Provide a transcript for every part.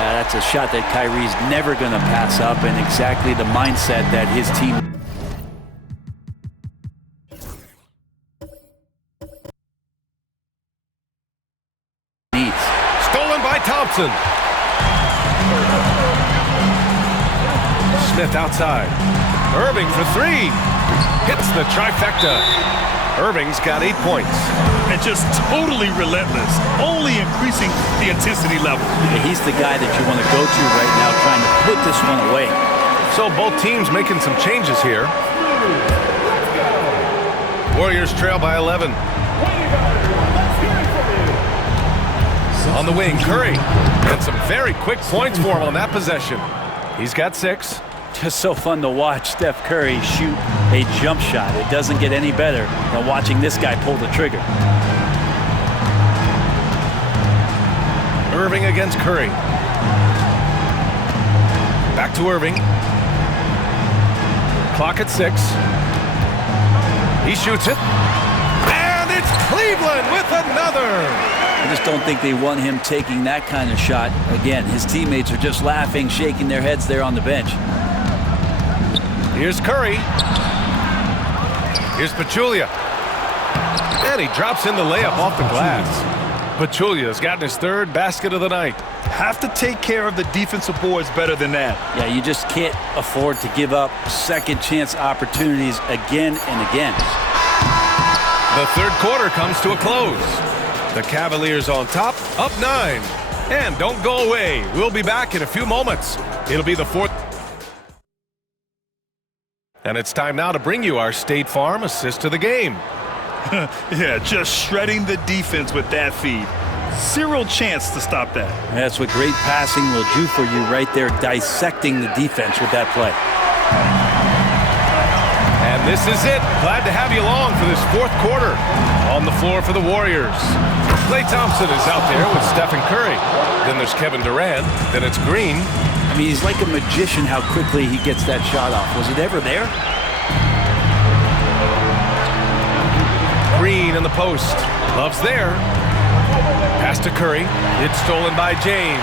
That's a shot that Kyrie's never going to pass up, and exactly the mindset that his team needs. Stolen by Thompson. Smith outside. Irving for three. Hits the trifecta. Irving's got 8 points. And just totally relentless, only increasing the intensity level. Yeah, he's the guy that you want to go to right now, trying to put this one away. So both teams making some changes here. Warriors trail by 11. On the wing, Curry. And some very quick points for him on that possession. He's got 6. Just so fun to watch Steph Curry shoot a jump shot. It doesn't get any better than watching this guy pull the trigger. Irving against Curry. Back to Irving. Clock at 6. He shoots it. And it's Cleveland with another. I just don't think they want him taking that kind of shot. Again, his teammates are just laughing, shaking their heads there on the bench. Here's Curry. Here's Pachulia. And he drops in the layup off the glass. Pachulia's gotten his 3rd basket of the night. Have to take care of the defensive boards better than that. Yeah, you just can't afford to give up second chance opportunities again and again. The 3rd quarter comes to a close. The Cavaliers on top, up 9. And don't go away. We'll be back in a few moments. It'll be the 4th. And it's time now to bring you our State Farm assist to the game. Yeah, just shredding the defense with that feed. Zero chance to stop that. That's what great passing will do for you right there, dissecting the defense with that play. And this is it. Glad to have you along for this 4th quarter. On the floor for the Warriors. Klay Thompson is out there with Stephen Curry. Then there's Kevin Durant. Then it's Green. I mean, he's like a magician how quickly he gets that shot off. Was it ever there? Green in the post. Love's there. Pass to Curry. It's stolen by James.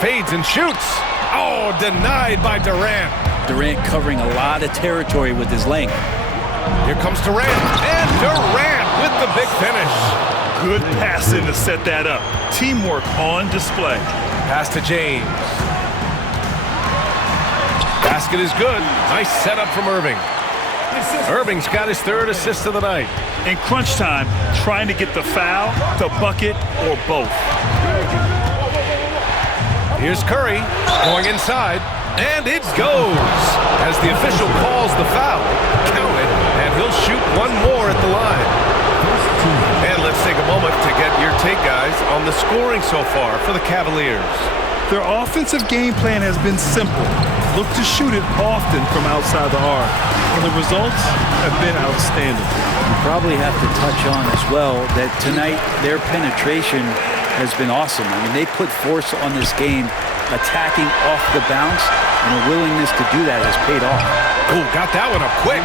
Fades and shoots. Oh, denied by Durant. Durant covering a lot of territory with his length. Here comes Durant. And Durant with the big finish. Good passing to set that up. Teamwork on display. Pass to James. Basket is good. Nice setup from Irving. Irving's got his 3rd assist of the night. In crunch time, trying to get the foul, the bucket, or both. Here's Curry going inside, and it goes as the official calls the foul. Count it, and he'll shoot one more at the line. And let's take a moment to get your take, guys, on the scoring so far for the Cavaliers. Their offensive game plan has been simple. Look to shoot it often from outside the arc. And the results have been outstanding. You probably have to touch on as well that tonight their penetration has been awesome. I mean, they put force on this game, attacking off the bounce, and a willingness to do that has paid off. Oh, got that one up quick.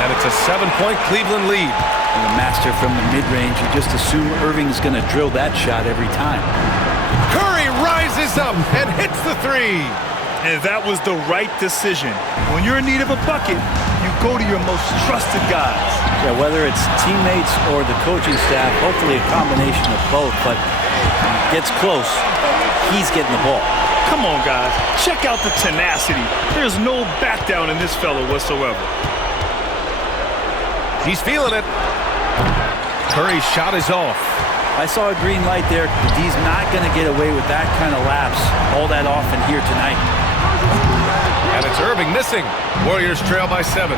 And it's a 7-point Cleveland lead. And the master from the mid-range, you just assume Irving's going to drill that shot every time. Curry rises up and hits the 3. And that was the right decision. When you're in need of a bucket, you go to your most trusted guys. Yeah, whether it's teammates or the coaching staff, hopefully a combination of both, but when it gets close, he's getting the ball. Come on, guys. Check out the tenacity. There's no back down in this fellow whatsoever. He's feeling it. Curry's shot is off. I saw a green light there. He's not going to get away with that kind of lapse all that often here tonight. And it's Irving missing. Warriors trail by 7.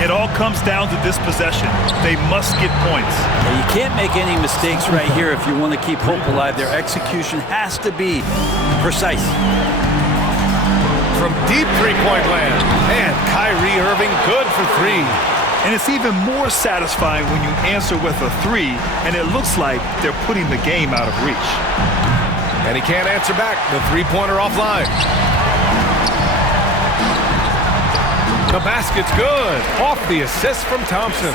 It all comes down to this possession. They must get points. Now, you can't make any mistakes right here if you want to keep hope alive. Their execution has to be precise. From deep three-point land. And Kyrie Irving good for 3. And it's even more satisfying when you answer with a 3, and it looks like they're putting the game out of reach. And he can't answer back. The three-pointer offline. The basket's good. Off the assist from Thompson.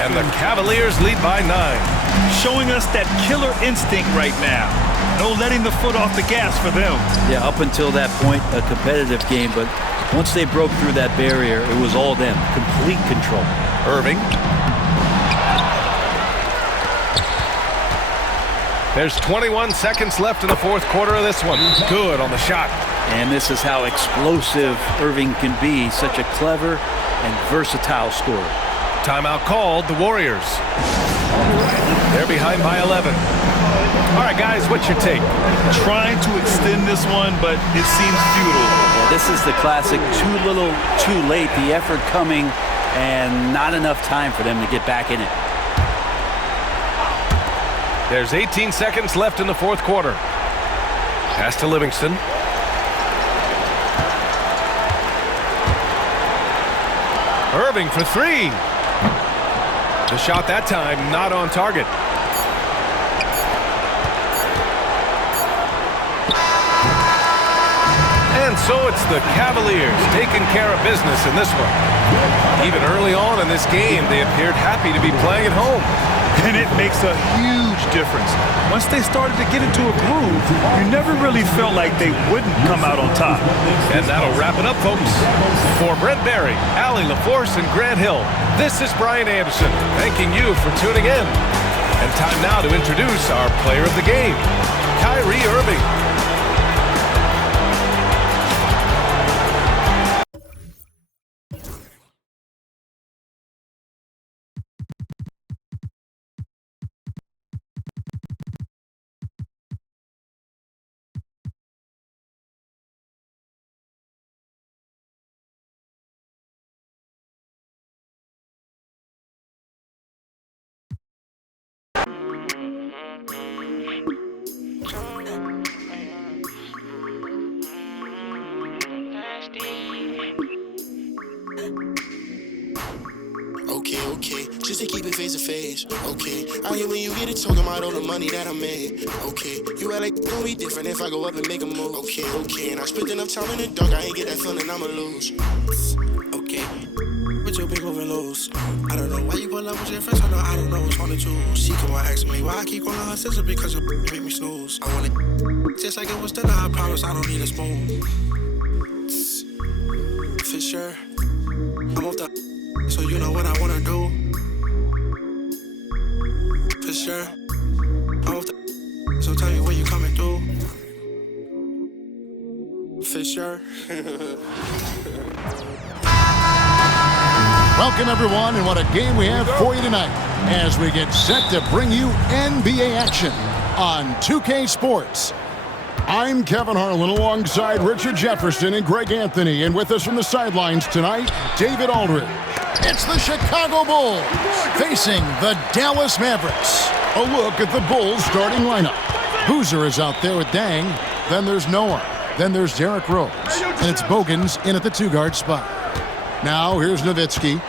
And the Cavaliers lead by 9. Showing us that killer instinct right now. No letting the foot off the gas for them. Yeah, up until that point, a competitive game, but once they broke through that barrier, it was all them. Complete control. Irving. There's 21 seconds left in the fourth quarter of this one. Good on the shot. And this is how explosive Irving can be. Such a clever and versatile scorer. Timeout called, the Warriors. They're behind by 11. All right, guys, what's your take? Trying to extend this one, but it seems futile. Yeah, this is the classic too little, too late. The effort coming and not enough time for them to get back in it. There's 18 seconds left in the fourth quarter. Pass to Livingston. Irving for 3. The shot that time not on target. And so it's the Cavaliers taking care of business in this one. Even early on in this game, they appeared happy to be playing at home. And it makes a huge difference. Once they started to get into a groove, you never really felt like they wouldn't come out on top. And that'll wrap it up, folks. For Brent Barry, Allie LaForce, and Grant Hill, this is Brian Anderson, thanking you for tuning in. And time now to introduce our player of the game, Kyrie Irving. Okay, just to keep it face to face. Okay, I hear when you get it talking about all the money that I made. Okay, you act like it's gonna be different if I go up and make a move. Okay, and I spent enough time in the dark, I ain't get that feeling I'ma lose. Okay, but your big moving loose. I don't know why you pull up with your friends, I don't know what's on the tools. She come on asking me why I keep calling her sister because you make me snooze. I want it just like it was dinner, I promise I don't need a spoon. For sure, I'm off the. So you know what I wanna do. For sure. I'm off the. So tell me when you coming through. For sure. Welcome everyone, and what a game we have for you tonight as we get set to bring you NBA action on 2K Sports. I'm Kevin Harlan alongside Richard Jefferson and Greg Anthony, and with us from the sidelines tonight, David Aldridge. It's the Chicago Bulls facing the Dallas Mavericks. A look at the Bulls starting lineup. Boozer is out there with Dang. Then there's Noah. Then there's Derrick Rose. And it's Bogans in at the 2-guard spot. Now here's Nowitzki.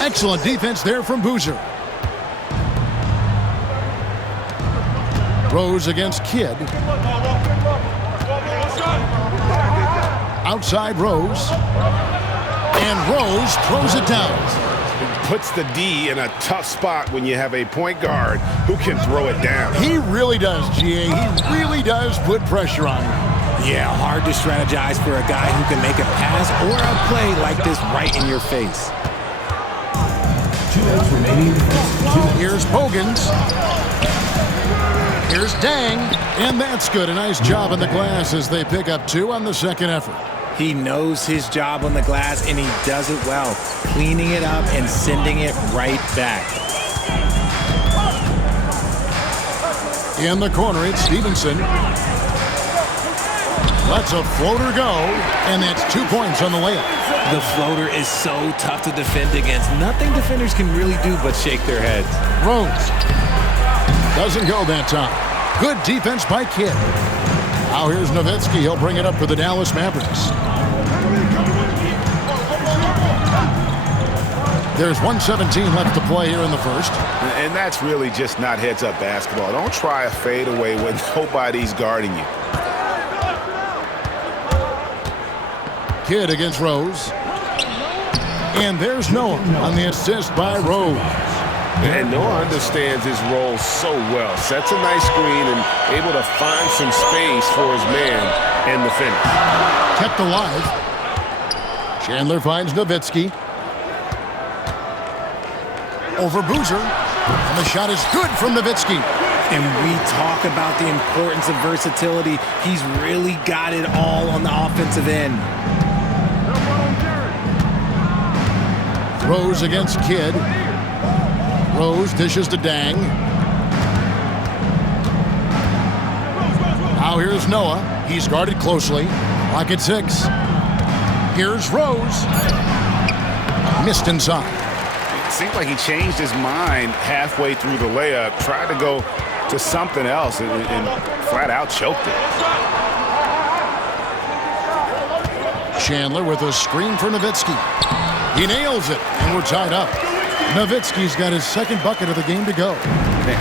Excellent defense there from Boozer. Rose against Kidd. Outside Rose. And Rose throws it down. Puts the D in a tough spot when you have a point guard who can throw it down. He really does, GA. He really does put pressure on him. Yeah, hard to strategize for a guy who can make a pass or a play like this right in your face. 2 minutes remaining. Here's Bogans. Here's Dang. And that's good. A nice job in the glass as they pick up 2 on the second effort. He knows his job on the glass, and he does it well, cleaning it up and sending it right back. In the corner, it's Stevenson. Lets a floater go, and that's 2 points on the layup. The floater is so tough to defend against. Nothing defenders can really do but shake their heads. Rose. Doesn't go that time. Good defense by Kidd. Now here's Nowitzki. He'll bring it up for the Dallas Mavericks. There's 1:17 left to play here in the first. And that's really just not heads-up basketball. Don't try a fadeaway when nobody's guarding you. Kidd against Rose. And there's Noah on the assist by Rose. And Noah understands his role so well. Sets a nice screen and able to find some space for his man in the finish. Kept alive. Chandler finds Nowitzki. Over Boozer. And the shot is good from Nowitzki. And we talk about the importance of versatility. He's really got it all on the offensive end. Rose against Kidd. Rose dishes to Dang. Now here's Noah. He's guarded closely. Clock at 6. Here's Rose. Missed inside. It seemed like he changed his mind halfway through the layup, tried to go to something else, and flat out choked it. Chandler with a screen for Nowitzki. He nails it, and we're tied up. Nowitzki's got his second bucket of the game to go.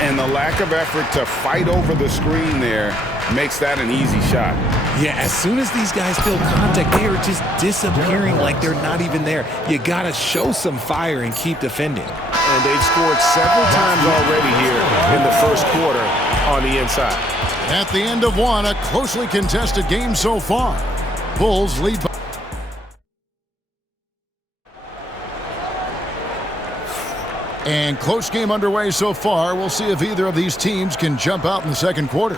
And the lack of effort to fight over the screen there makes that an easy shot. Yeah, as soon as these guys feel contact, they are just disappearing like they're not even there. You got to show some fire and keep defending. And they've scored several times already here in the first quarter on the inside. At the end of one, a closely contested game so far. Bulls lead by... And close game underway so far. We'll see if either of these teams can jump out in the second quarter.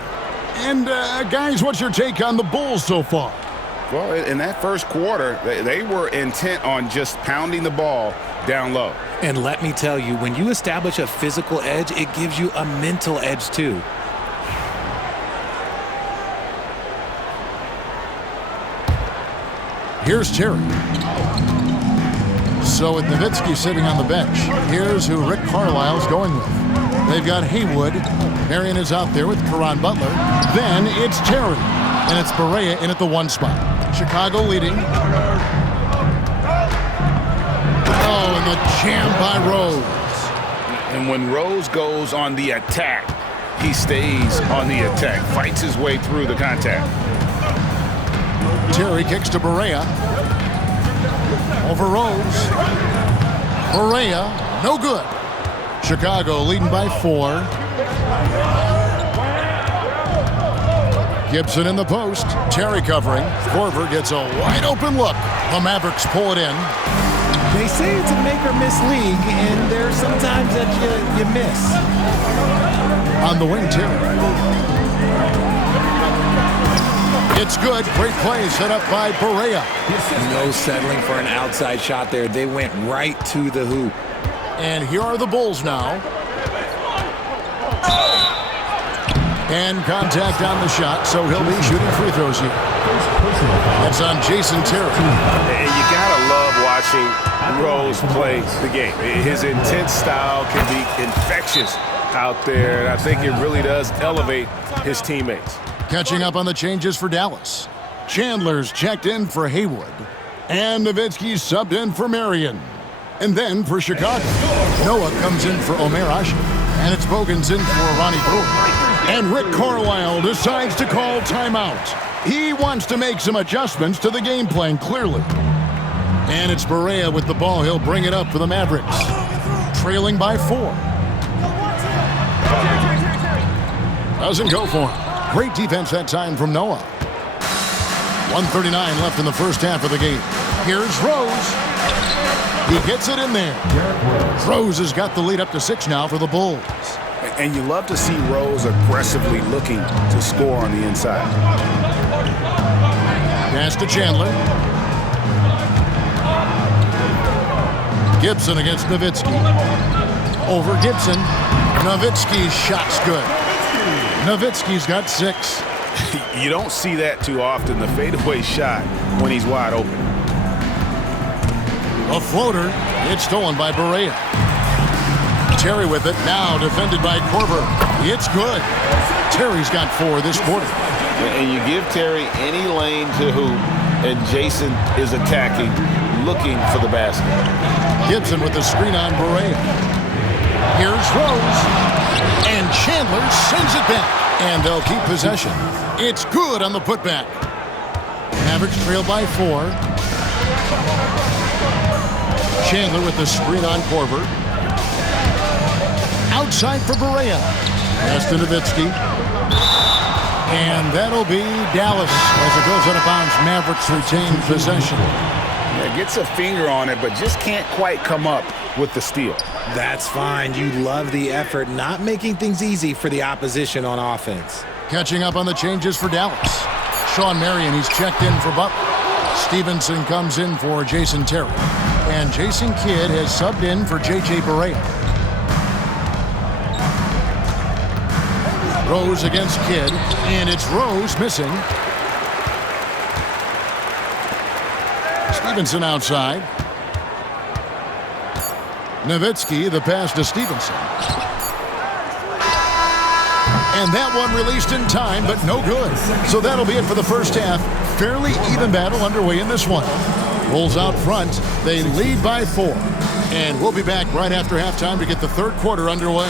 And, guys, what's your take on the Bulls so far? Well, in that first quarter, they were intent on just pounding the ball down low. And let me tell you, when you establish a physical edge, it gives you a mental edge, too. Here's Terry. So with Nowitzki sitting on the bench, here's who Rick Carlisle's going with. They've got Haywood. Marion is out there with Caron Butler. Then it's Terry. And it's Barea in at the 1 spot. Chicago leading. Oh, and the jam by Rose. And when Rose goes on the attack, he stays on the attack, fights his way through the contact. Terry kicks to Barea. Over Rose. Barea, no good. Chicago leading by 4. Gibson in the post. Terry covering. Korver gets a wide open look. The Mavericks pull it in. They say it's a make or miss league, and there's sometimes that you miss. On the wing, Terry. It's good. Great play set up by Barea. No settling for an outside shot there. They went right to the hoop. And here are the Bulls now. And contact on the shot, so he'll be shooting free throws here. That's on Jason Terry. And you gotta love watching Rose play the game. His intense style can be infectious out there, and I think it really does elevate his teammates. Catching up on the changes for Dallas. Chandler's checked in for Haywood. And Nowitzki's subbed in for Marion. And then for Chicago, Noah comes in for Omer Asher. And it's Bogans in for Ronnie Brewer. And Rick Carlisle decides to call timeout. He wants to make some adjustments to the game plan, clearly. And it's Barea with the ball. He'll bring it up for the Mavericks. Trailing by 4. Doesn't go for him. Great defense that time from Noah. 1:39 left in the first half of the game. Here's Rose. He gets it in there. Rose has got the lead up to 6 now for the Bulls. And you love to see Rose aggressively looking to score on the inside. Pass to Chandler. Gibson against Nowitzki. Over Gibson. Nowitzki's shot's good. Nowitzki's got 6. You don't see that too often, the fadeaway shot when he's wide open. A floater. It's stolen by Barea. Terry with it. Now defended by Korver. It's good. Terry's got 4 this quarter. And you give Terry any lane to hoop, and Jason is attacking, looking for the basket. Gibson with the screen on Barea. Here's Rose. And Chandler sends it back. And they'll keep possession. It's good on the putback. Mavericks trail by 4. Chandler with the screen on Korver. Outside for Berea. Pass to Nowitzki. And that'll be Dallas as it goes out of bounds. Mavericks retain possession. Yeah, gets a finger on it, but just can't quite come up with the steal. That's fine. You love the effort, not making things easy for the opposition on offense. Catching up on the changes for Dallas. Sean Marion, he's checked in for Butler. Stevenson comes in for Jason Terry. And Jason Kidd has subbed in for J.J. Berea. Rose against Kidd, and it's Rose missing. Stevenson outside. Nowitzki, the pass to Stevenson. And that one released in time, but no good. So that'll be it for the first half. Fairly even battle underway in this one. Bulls out front. They lead by 4. And we'll be back right after halftime to get the third quarter underway.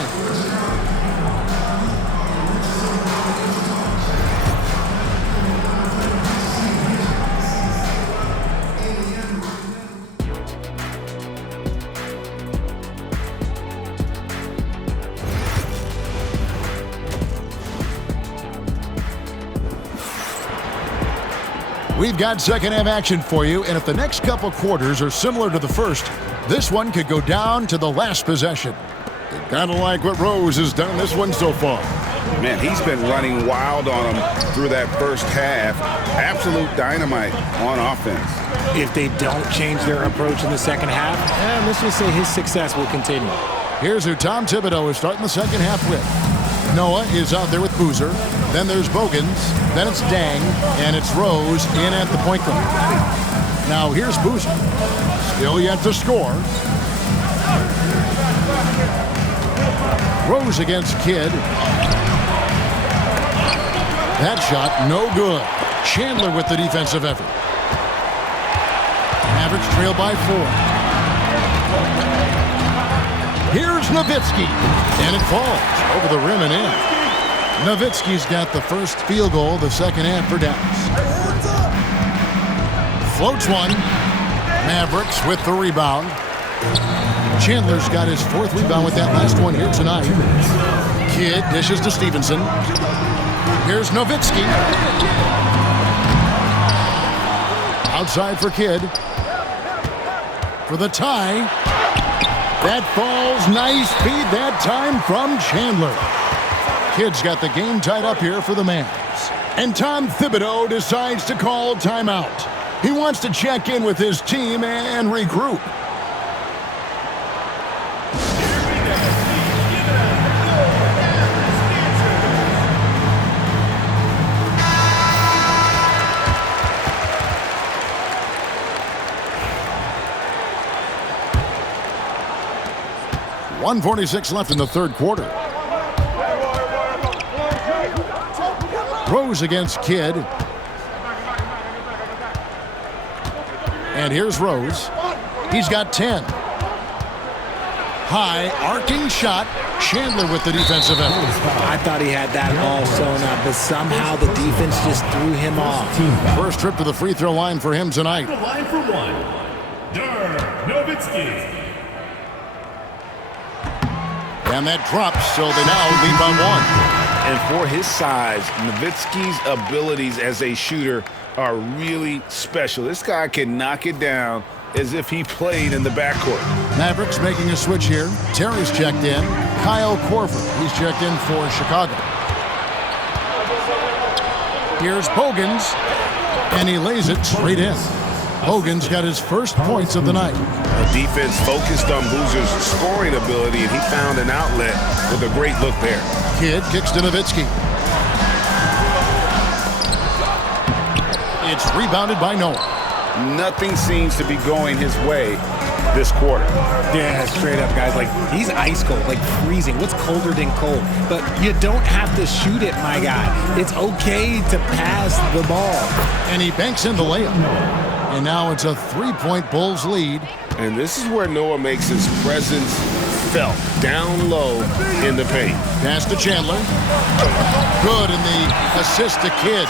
We've got second half action for you, and if the next couple quarters are similar to the first, this one could go down to the last possession. You gotta like what Rose has done this one so far. Man, he's been running wild on them through that first half. Absolute dynamite on offense. If they don't change their approach in the second half, let's just say his success will continue. Here's who Tom Thibodeau is starting the second half with. Noah is out there with Boozer. Then there's Bogans. Then it's Dang. And it's Rose in at the point guard. Now here's Boozer. Still yet to score. Rose against Kidd. That shot no good. Chandler with the defensive effort. Mavericks trail by 4. Here's Nowitzki. And it falls over the rim and in. Nowitzki's got the first field goal of the second half for Dallas. Floats one. Mavericks with the rebound. Chandler's got his 4th rebound with that last one here tonight. Kidd dishes to Stevenson. Here's Nowitzki. Outside for Kidd. For the tie. That falls. Nice feed that time from Chandler. Kidd's got the game tied up here for the Mavs. And Tom Thibodeau decides to call timeout. He wants to check in with his team and regroup. .146 left in the third quarter. Rose against Kidd. And here's Rose. He's got 10. High, arcing shot. Chandler with the defensive effort. I thought he had that all sewn up, but somehow the defense just threw him off. First trip to the free throw line for him tonight. The line for one, Dirk Nowitzki. And that drops, so they now lead by 1. And for his size, Nowitzki's abilities as a shooter are really special. This guy can knock it down as if he played in the backcourt. Mavericks making a switch here. Terry's checked in. Kyle Korver, he's checked in for Chicago. Here's Bogans, and he lays it straight in. Bogans got his first points of the night. The defense focused on Boozer's scoring ability, and he found an outlet with a great look there. Kidd kicks to Nowitzki. It's rebounded by Noah. Nothing seems to be going his way this quarter. Yeah, straight up, guys. Like, he's ice cold, like freezing. What's colder than cold? But you don't have to shoot it, my guy. It's okay to pass the ball. And he banks in the layup. And now it's a 3-point Bulls lead. And this is where Noah makes his presence felt, down low in the paint. Pass to Chandler. Good, and the assist to Kidd.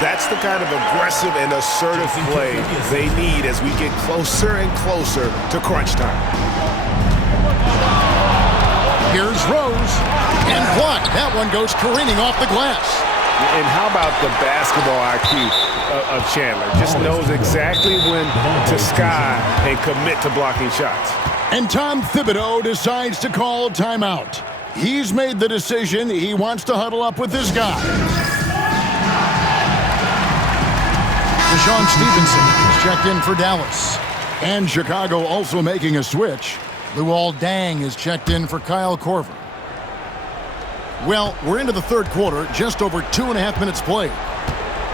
That's the kind of aggressive and assertive play they need as we get closer and closer to crunch time. Here's Rose, and blocked. That one goes careening off the glass. And how about the basketball IQ of Chandler? Just knows exactly when to sky and commit to blocking shots. And Tom Thibodeau decides to call timeout. He's made the decision. He wants to huddle up with this guy. Deshaun Stevenson is checked in for Dallas. And Chicago also making a switch. Luol Deng is checked in for Kyle Korver. Well, we're into the third quarter, just over 2.5 minutes played.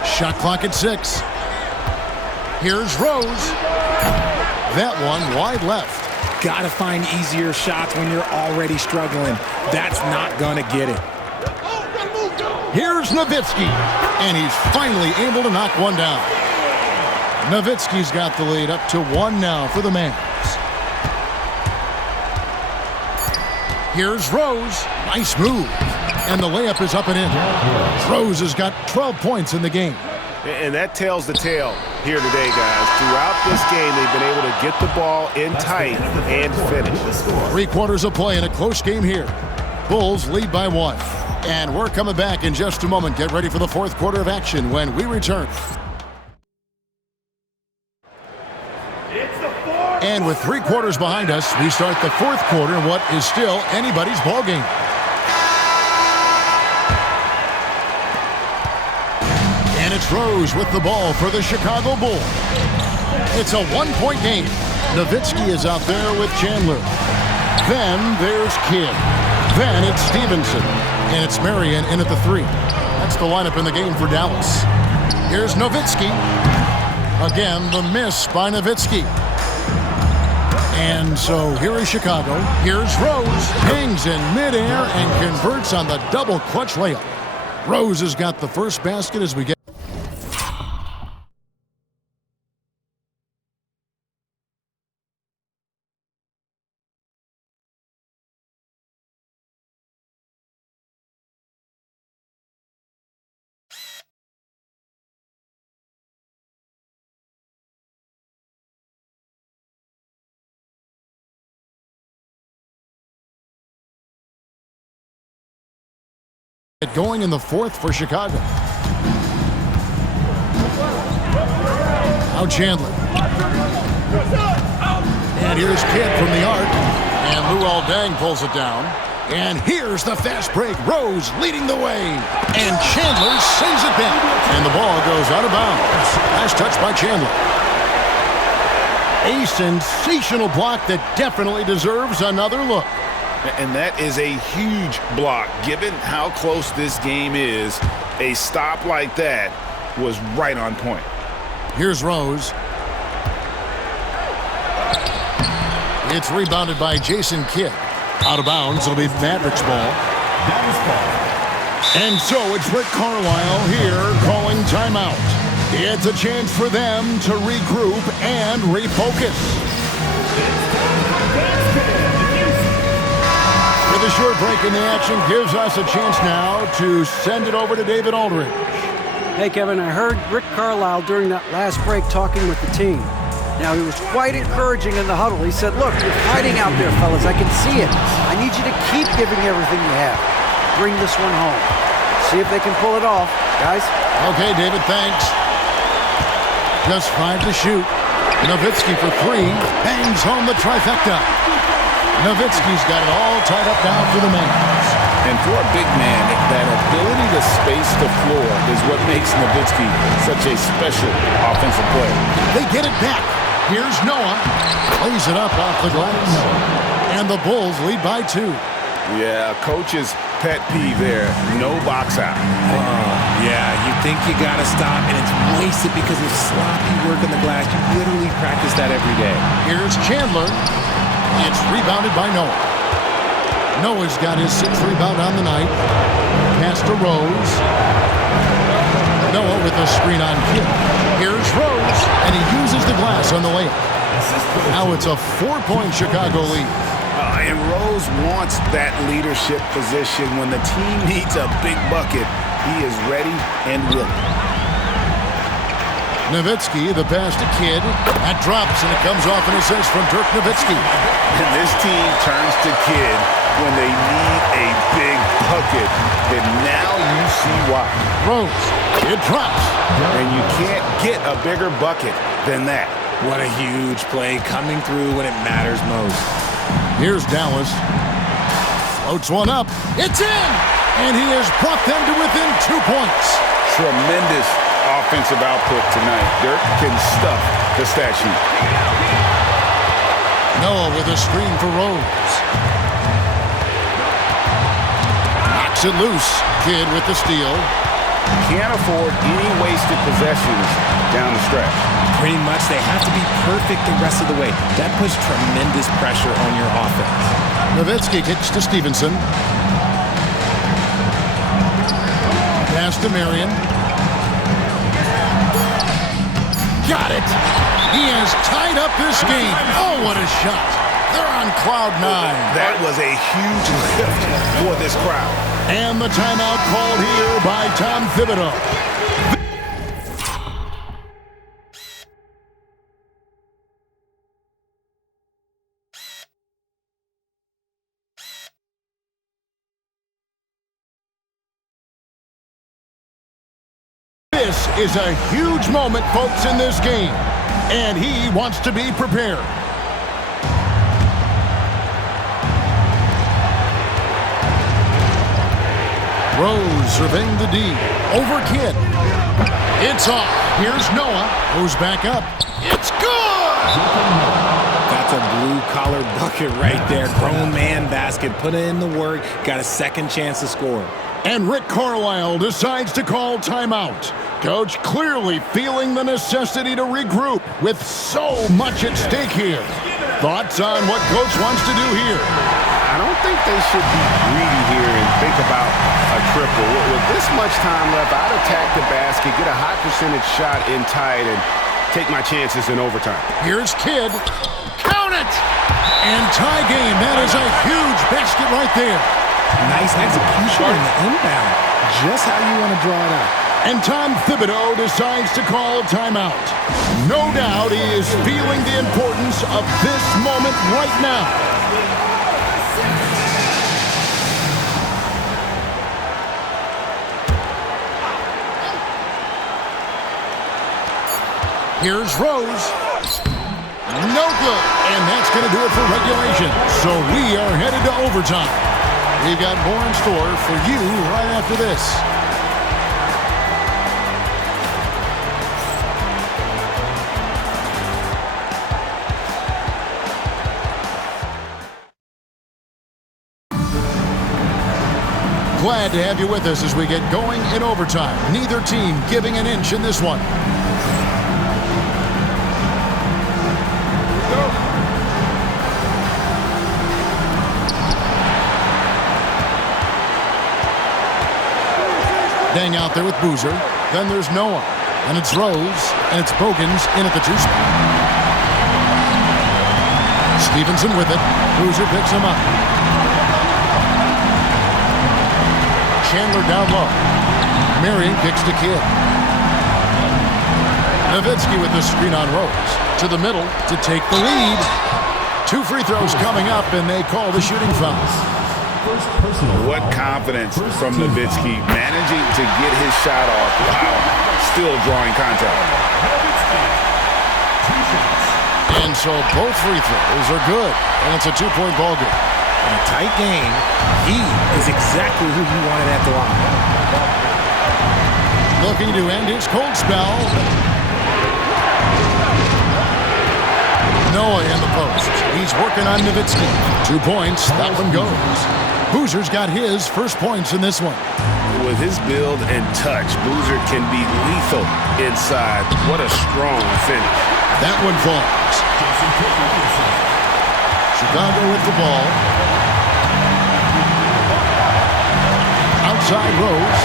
Shot clock at 6. Here's Rose. That one wide left. Gotta find easier shots when you're already struggling. That's not gonna get it. Here's Nowitzki, and he's finally able to knock one down. Nowitzki's got the lead up to 1 now for the Mavs. Here's Rose. Nice move. And the layup is up and in. Rose has got 12 points in the game. And that tells the tale here today, guys. Throughout this game, they've been able to get the ball in tight and finish. 3 quarters of play in a close game here. Bulls lead by 1. And we're coming back in just a moment. Get ready for the fourth quarter of action when we return. And with 3 quarters behind us, we start the fourth quarter in what is still anybody's ball game. And it's Rose with the ball for the Chicago Bulls. It's a 1-point game. Nowitzki is out there with Chandler. Then there's Kidd. Then it's Stevenson. And it's Marion in at the 3. That's the lineup in the game for Dallas. Here's Nowitzki. Again, the miss by Nowitzki. And so here is Chicago. Here's Rose. Hangs in midair and converts on the double clutch layup. Rose has got the first basket as we get. Going in the fourth for Chicago. Now Chandler. And here's Kidd from the arc. And Luol Deng pulls it down. And here's the fast break. Rose leading the way. And Chandler sends it back. And the ball goes out of bounds. Last touch by Chandler. A sensational block that definitely deserves another look. And that is a huge block. Given how close this game is, a stop like that was right on point. Here's Rose. It's rebounded by Jason Kidd. Out of bounds, it'll be Mavericks ball. And so it's Rick Carlisle here calling timeout. It's a chance for them to regroup and refocus. The short break in the action gives us a chance now to send it over to David Aldridge. Hey, Kevin, I heard Rick Carlisle during that last break talking with the team. Now, he was quite encouraging in the huddle. He said, look, you're fighting out there, fellas. I can see it. I need you to keep giving everything you have. Bring this one home. See if they can pull it off. Guys? Okay, David, thanks. Just 5 to shoot. Nowitzki for 3. Bangs home the trifecta. Nowitzki's got it all tied up now for the Mavs. And for a big man, that ability to space the floor is what makes Nowitzki such a special offensive player. They get it back. Here's Noah. Plays it up off the glass. And the Bulls lead by 2. Yeah, coach's pet peeve there. No box out. Yeah, you think you got to stop, and it's wasted because of sloppy work on the glass. You literally practice that every day. Here's Chandler. It's rebounded by Noah. Noah's got his 6th rebound on the night. Pass to Rose. Noah with a screen on Kidd. Here's Rose, and he uses the glass on the layup. Now it's a 4-point Chicago lead. And Rose wants that leadership position. When the team needs a big bucket, he is ready and willing. Nowitzki, the pass to Kidd. That drops, and it comes off an assist from Dirk Nowitzki. And this team turns to Kidd when they need a big bucket. And now you see why. Rose, it drops. And you can't get a bigger bucket than that. What a huge play coming through when it matters most. Here's Dallas. Floats one up. It's in! And he has brought them to within 2 points. Tremendous offensive output tonight. Dirk can stuff the stat sheet. Noah with a screen for Rose. Knocks it loose. Kidd with the steal. Can't afford any wasted possessions down the stretch. Pretty much, they have to be perfect the rest of the way. That puts tremendous pressure on your offense. Nowitzki kicks to Stevenson. Pass to Marion. Got it. He has tied up this game. Oh, what a shot. They're on cloud 9. That was a huge lift for this crowd. And the timeout called here by Tom Thibodeau. This is a huge moment, folks, in this game. And he wants to be prepared. Rose surveying the D. Over Kidd. It's off. Here's Noah. Goes back up. It's good! That's a blue-collar bucket right there. Grown man basket. Put in the work. Got a second chance to score. And Rick Carlisle decides to call timeout. Coach clearly feeling the necessity to regroup with so much at stake here. Thoughts on what Coach wants to do here? I don't think they should be greedy here and think about a triple. With this much time left, I'd attack the basket, get a high percentage shot in tight, and take my chances in overtime. Here's Kidd. Count it! And tie game. That is a huge basket right there. Nice execution on the inbound. Just how you want to draw it up. And Tom Thibodeau decides to call timeout. No doubt he is feeling the importance of this moment right now. Here's Rose. No good. And that's going to do it for regulation. So we are headed to overtime. We've got more in store for you right after this. Glad to have you with us as we get going in overtime. Neither team giving an inch in this one. Dang out there with Boozer. Then there's Noah. And it's Rose. And it's Bogans in at the 2 spot. Stevenson with it. Boozer picks him up. Chandler down low. Marion kicks to Kidd. Nowitzki with the screen on Rose. To the middle to take the lead. 2 free throws coming up, and they call the shooting foul. What confidence from Nowitzki, managing to get his shot off while still drawing contact. And so both free throws are good, and it's a 2-point ball game. In a tight game, he is exactly who you wanted at the line. Looking to end his cold spell. Noah in the post. He's working on Nowitzki. 2 points. That one goes. Boozer's got his first points in this one. With his build and touch, Boozer can be lethal inside. What a strong finish. That one falls. Chicago with the ball. Outside Rose.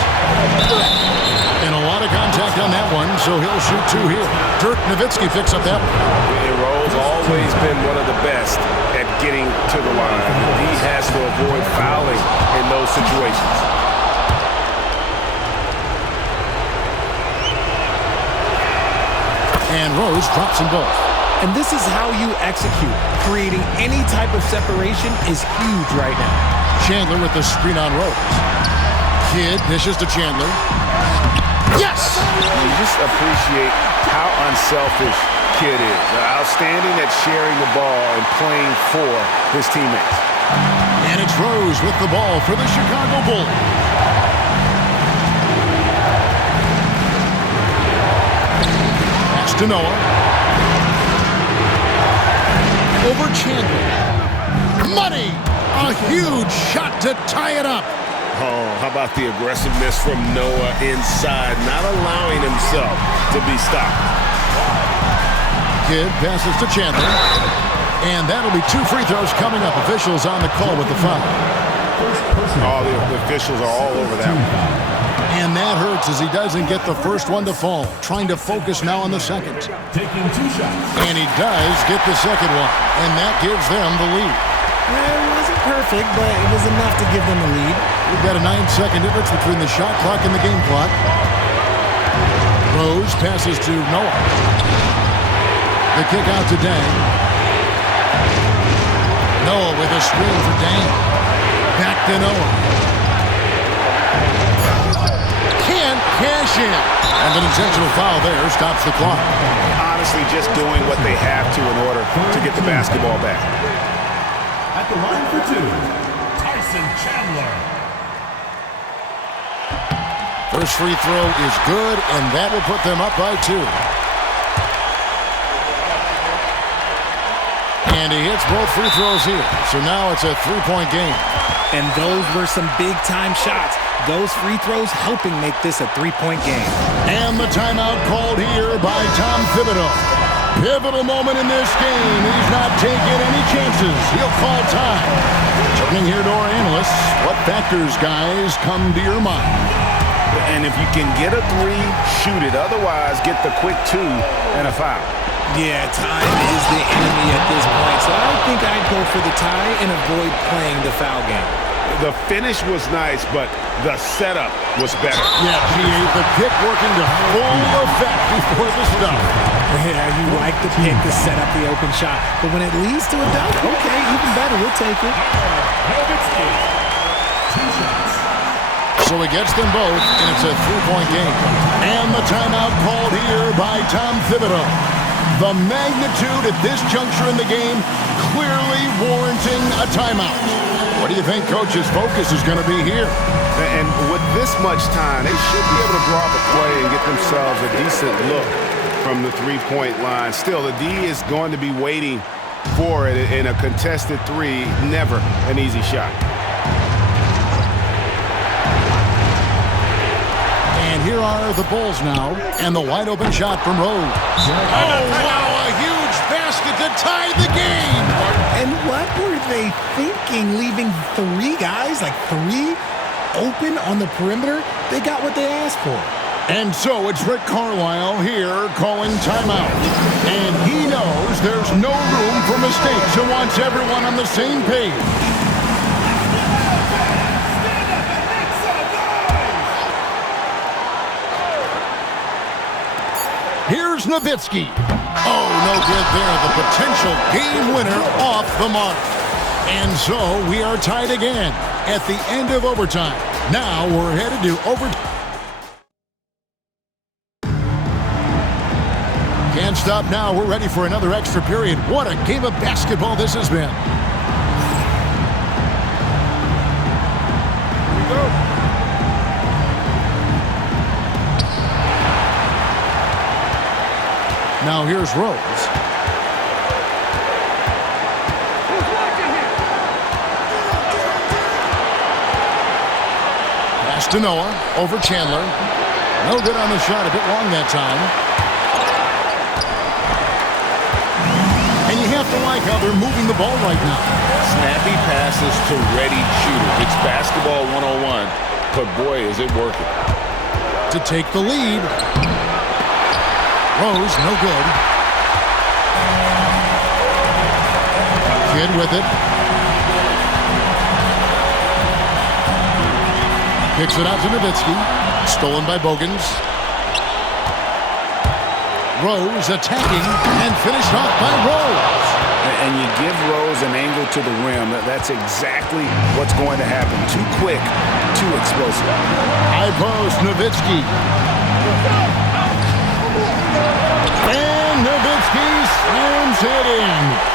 And a lot of contact on that one, so he'll shoot 2 here. Dirk Nowitzki picks up that one. And Rose always been one of the best at getting to the line. He has to avoid fouling in those situations. And Rose drops them both. And this is how you execute. Creating any type of separation is huge right now. Chandler with the screen on Rose. Kidd dishes to Chandler. Yes! You just appreciate how unselfish Kidd is. Outstanding at sharing the ball and playing for his teammates. And it's Rose with the ball for the Chicago Bulls. Pass to Noah. Over Chandler. Money! A huge shot to tie it up. Oh, how about the aggressiveness from Noah inside, not allowing himself to be stopped. Kidd passes to Chandler. And that'll be 2 free throws coming up. Officials on the call with the foul. All the officials are all over that one. And that hurts as he doesn't get the first one to fall. Trying to focus now on the second. Taking 2 shots. And he does get the second one. And that gives them the lead. It wasn't perfect, but it was enough to give them a lead. We've got a 9-second difference between the shot clock and the game clock. Rose passes to Noah. The kick out to Dang. Noah with a screen for Dang. Back to Noah. Can't cash in. And an intentional foul there stops the clock. Honestly, just doing what they have to in order to get the basketball back. At the line for 2, Tyson Chandler. First free throw is good, and that will put them up by 2. And he hits both free throws here. So now it's a 3-point game. And those were some big-time shots. Those free throws helping make this a 3-point game. And the timeout called here by Tom Thibodeau. Pivotal moment in this game. He's not taking any chances. He'll call time. Turning here to our analysts, what factors, guys, come to your mind? And if you can get a 3, shoot it. Otherwise, get the quick 2 and a foul. Yeah, time is the enemy at this point, so I think I'd go for the tie and avoid playing the foul game. The finish was nice, but the setup was better. Yeah, the pick working to full effect before the stop. Yeah, you like the pick to set up the open shot, but when it leads to a dunk, okay, even better, we'll take it. Nowitzki. 2 shots. So he gets them both, and it's a 3-point game. And the timeout called here by Tom Thibodeau. The magnitude at this juncture in the game clearly warranting a timeout. What do you think Coach's focus is going to be here? And with this much time, they should be able to draw up a play and get themselves a decent look from the 3-point line. Still, the D is going to be waiting for it in a contested 3. Never an easy shot. And here are the Bulls now, and the wide open shot from Rose. Oh, wow, a huge basket to tie the game. And what were they thinking, leaving 3 guys, like 3 open on the perimeter? They got what they asked for. And so it's Rick Carlisle here calling timeout. And he knows there's no room for mistakes and wants everyone on the same page. Here's Nowitzki. Oh, no good there. The potential game winner off the mark. And so we are tied again at the end of overtime. Now we're headed to overtime. Can't stop now. We're ready for another extra period. What a game of basketball this has been. Here we go. Now here's Rose. Pass to Noah, over Chandler. No good on the shot, a bit long that time. And you have to like how they're moving the ball right now. Snappy passes to ready shooter. It's basketball 101, but boy, is it working. To take the lead. Rose, no good. Kidd with it. Kicks it out to Nowitzki. Stolen by Bogans. Rose attacking and finished off by Rose. And you give Rose an angle to the rim. That's exactly what's going to happen. Too quick, too explosive. High post, Nowitzki. And Nowitzki slams it in.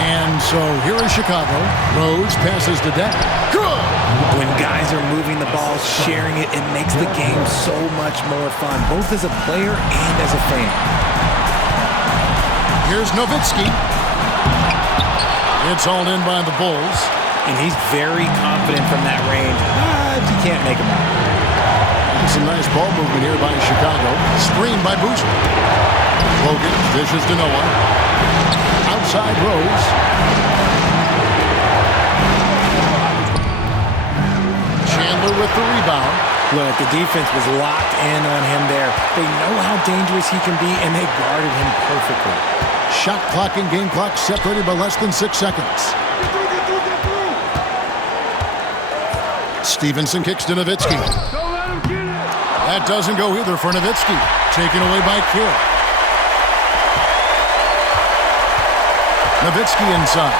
And so here is Chicago. Rose passes to Deck. Good! When guys are moving the ball, sharing it, it makes the game so much more fun, both as a player and as a fan. Here's Nowitzki. It's all in by the Bulls. And he's very confident from that range, but you can't make him out. Some nice ball movement here by Chicago. Screen by Boozer. Logan dishes to Noah. Outside Rose. Chandler with the rebound. Look, the defense was locked in on him there. They know how dangerous he can be, and they guarded him perfectly. Shot clock and game clock separated by less than 6 seconds. Stevenson kicks to Nowitzki. That doesn't go either for Nowitzki. Taken away by Kidd. Nowitzki inside.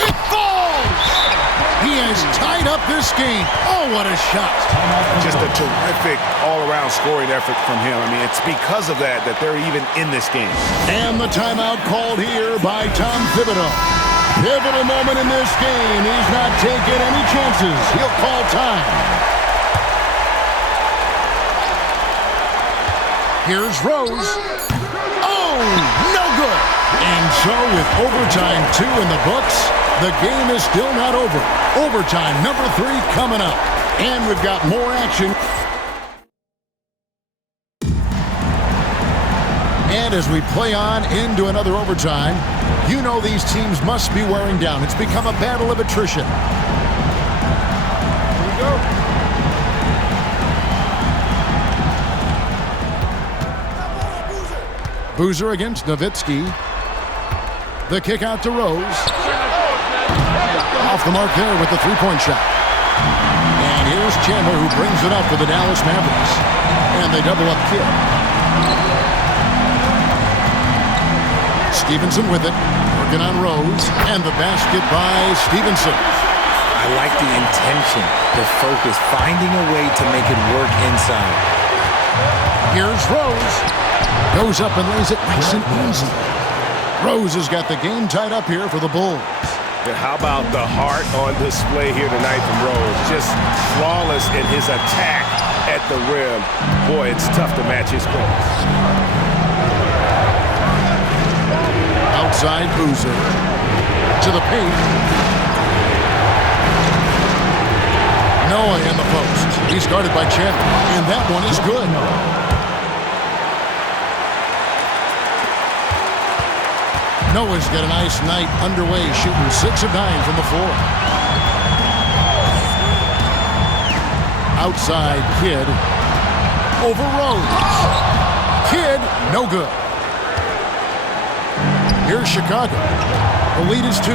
It falls! He has tied up this game. Oh, what a shot. Just a terrific all-around scoring effort from him. I mean, it's because of that they're even in this game. And the timeout called here by Tom Thibodeau. Pivotal moment in this game. He's not taking any chances. He'll call time. Here's Rose. Oh, no good. And so with overtime 2 in the books, the game is still not over. Overtime number 3 coming up. And we've got more action. And as we play on into another overtime, you know these teams must be wearing down. It's become a battle of attrition. Here we go. Boozer against Nowitzki. The kick out to Rose. Off the mark there with the three-point shot. And here's Chandler who brings it up for the Dallas Mavericks. And they double up Kidd. Stevenson with it. Working on Rose. And the basket by Stevenson. I like the intention, the focus, finding a way to make it work inside. Here's Rose. Goes up and lays it nice and easy. Rose has got the game tied up here for the Bulls. How about the heart on display here tonight from Rose? Just flawless in his attack at the rim. Boy, it's tough to match his quickness. Outside Boozer. To the paint. Noah in the post. He's guarded by Chandler. And that one is good. Noah's got a nice night underway, shooting 6 of 9 from the floor. Outside Kidd. Over Rose. Kidd, no good. Here's Chicago. The lead is 2.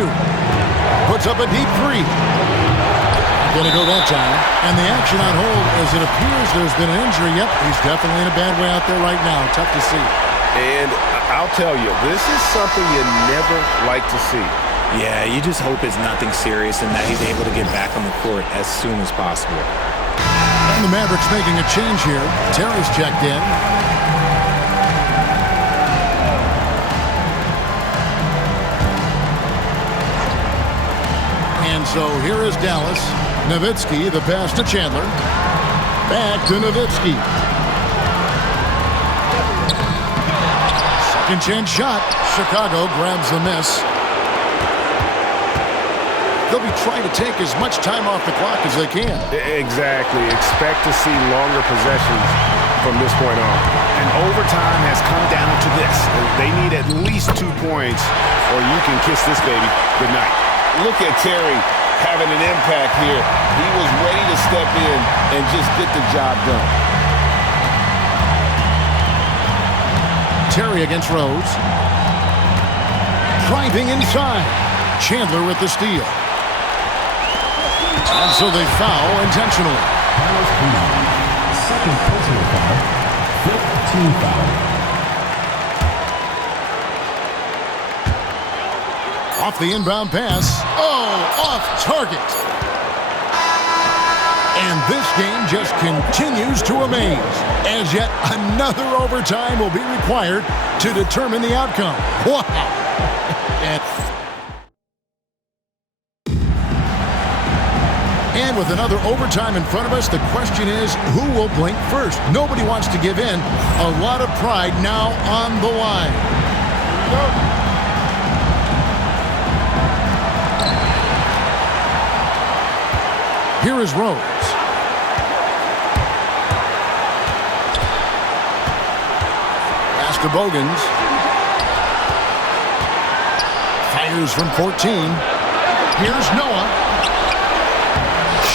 Puts up a deep 3. Gonna go that time. And the action on hold as it appears there's been an injury. Yep, he's definitely in a bad way out there right now. Tough to see. And I'll tell you, this is something you never like to see. Yeah, you just hope it's nothing serious and that he's able to get back on the court as soon as possible. And the Mavericks making a change here. Terry's checked in. And so here is Dallas. Nowitzki, the pass to Chandler. Back to Nowitzki. Second chance shot. Chicago grabs the miss. They'll be trying to take as much time off the clock as they can. Exactly. Expect to see longer possessions from this point on. And overtime has come down to this. They need at least 2 points or you can kiss this baby goodnight. Look at Terry having an impact here. He was ready to step in and just get the job done. Terry against Rose. Driving inside. Chandler with the steal. And so they foul intentionally. Carlos Boozer. Second personal foul. Fifth team foul. Off the inbound pass. Oh, off target. And this game just continues to amaze, as yet another overtime will be required to determine the outcome. Wow. And with another overtime in front of us, the question is, who will blink first? Nobody wants to give in. A lot of pride now on the line. Here is Rose. Pass to Bogans. Fires from 14. Here's Noah.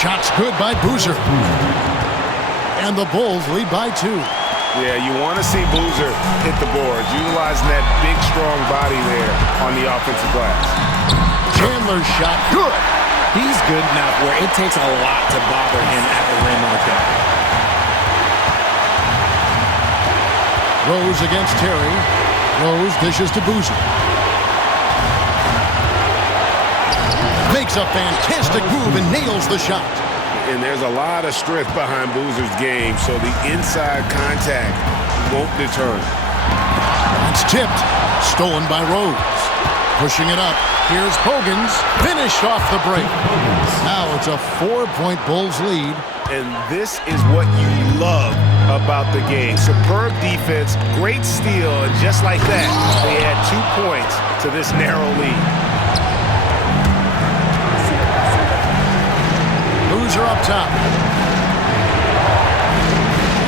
Shots good by Boozer. And the Bulls lead by 2. Yeah, you want to see Boozer hit the boards, utilizing that big, strong body there on the offensive glass. Chandler's shot, good. He's good enough where it takes a lot to bother him at the rim like that. Rose against Terry. Rose dishes to Boozer. Makes a fantastic move and nails the shot. And there's a lot of strength behind Boozer's game, so the inside contact won't deter him. It's tipped. Stolen by Rose. Pushing it up. Here's Bogans. Finished off the break. Now it's a 4-point Bulls lead. And this is what you love about the game. Superb defense, great steal, and just like that, they add 2 points to this narrow lead. Boozer up top.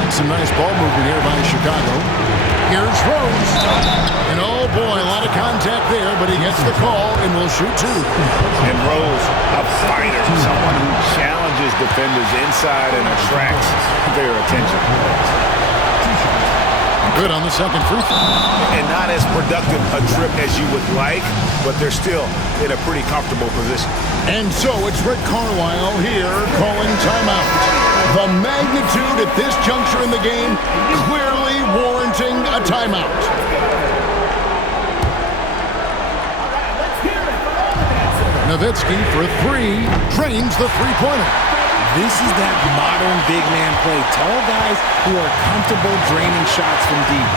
Some nice ball movement here by Chicago. Here's Rose. And oh boy, a lot of contact there, but he gets the call and will shoot 2. And Rose, a fighter, someone who challenges defenders inside and attracts their attention. Good on the second free throw. And not as productive a trip as you would like, but they're still in a pretty comfortable position. And so it's Rick Carlisle here calling timeout. The magnitude at this juncture in the game clearly warranting a timeout. Nowitzki for 3, drains the three-pointer. This is that modern big man play. Tall guys who are comfortable draining shots from deep.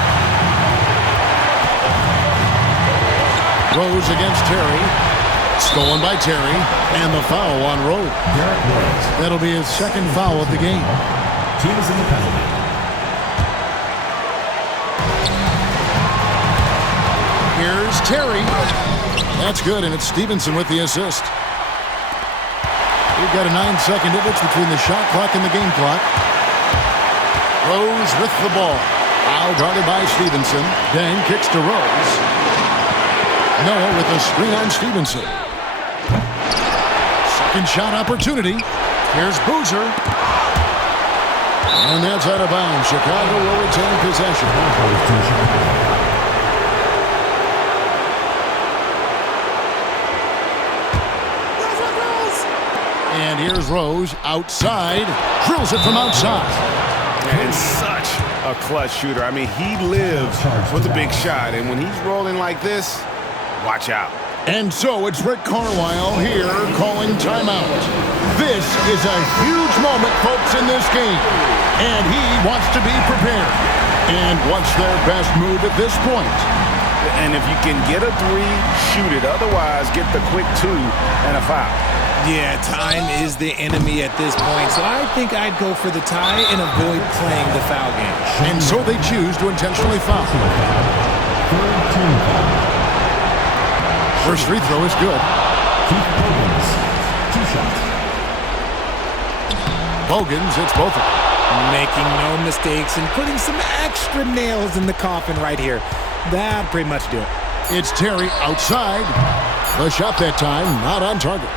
Rose against Terry. Stolen by Terry. And the foul on Rose. That'll be his second foul of the game. Team is in the penalty. Here's Terry. That's good, and it's Stevenson with the assist. We've got a 9-second difference between the shot clock and the game clock. Rose with the ball. Foul guarded by Stevenson. Then kicks to Rose. Noah with a screen on Stevenson. Second shot opportunity. Here's Boozer. And that's out of bounds. Chicago will retain possession. And here's Rose outside. Drills it from outside. And such a clutch shooter. I mean, he lives with a big shot. And when he's rolling like this, watch out. And so it's Rick Carlisle here calling timeout. This is a huge moment, folks, in this game. And he wants to be prepared. And what's their best move at this point? And if you can get a 3, shoot it. Otherwise, get the quick 2 and a foul. Yeah, time is the enemy at this point, so I think I'd go for the tie and avoid playing the foul game. And so they choose to intentionally foul. First free throw is good. Bogans hits both of them. Making no mistakes and putting some extra nails in the coffin right here. That pretty much do it. It's Terry outside. The shot that time not on target.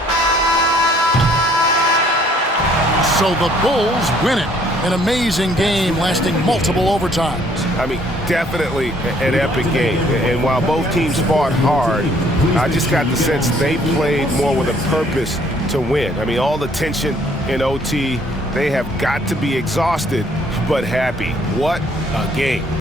So the Bulls win it. An amazing game lasting multiple overtimes. I mean, definitely an epic game. And while both teams fought hard, I just got the sense they played more with a purpose to win. I mean, all the tension in OT They have got to be exhausted, but happy. What a game.